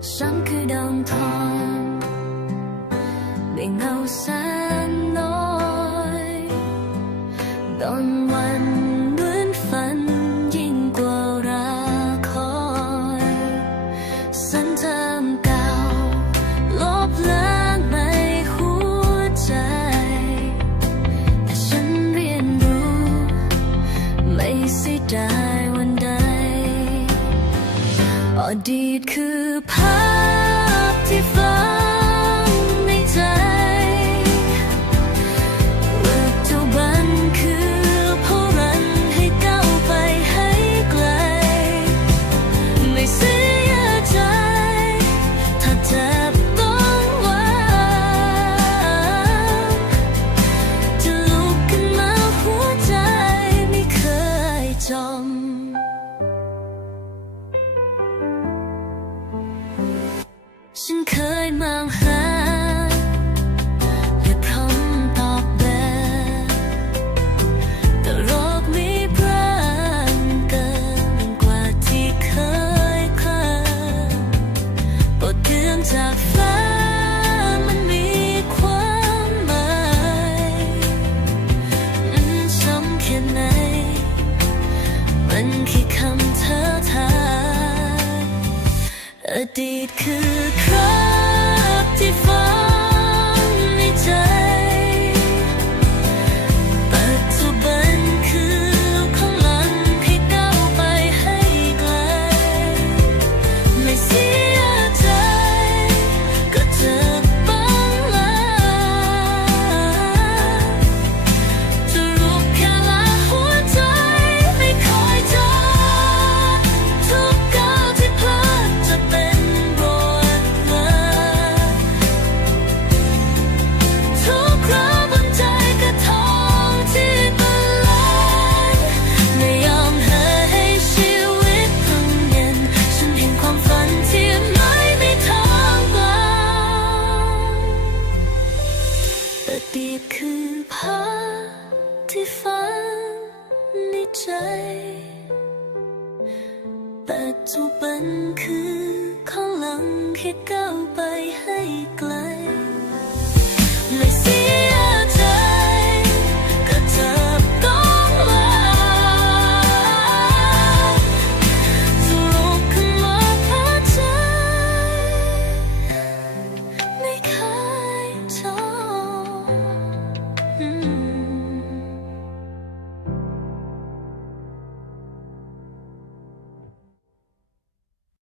sáng cứ đong thon để hầu sáng อดีตคือพาพ ฉันเคยมองหาและพร้อมตอบแบบแต่โลกมีพรางเกินกว่าที่เคยเคยบทเรื่องจากฟ้ามันมีความหมายมันสำแค่ไหนมันคือคำเธอ A deed could cry. คือภาพที่ฝันในใจแต่จุบันคือข้างหลังแค่ก้าวไปให้ไกล